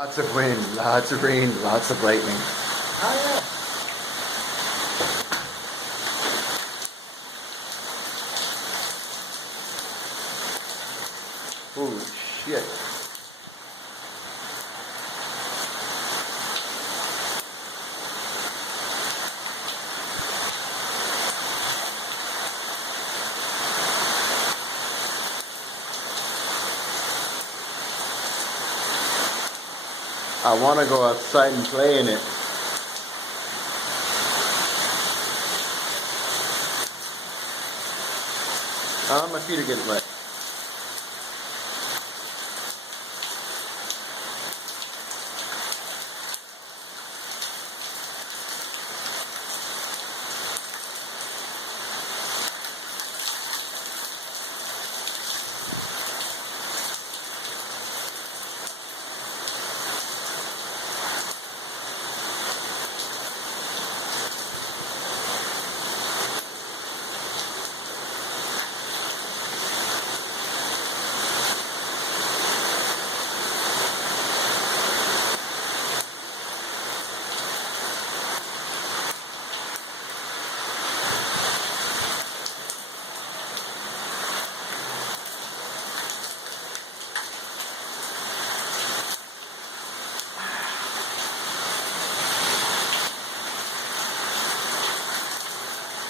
Lots of wind, lots of rain, lots of lightning. Oh Holy shit. I want to go outside and play in it. My feet are getting wet.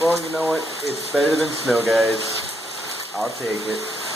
Well, you know what? It's better than snow, guys. I'll take it.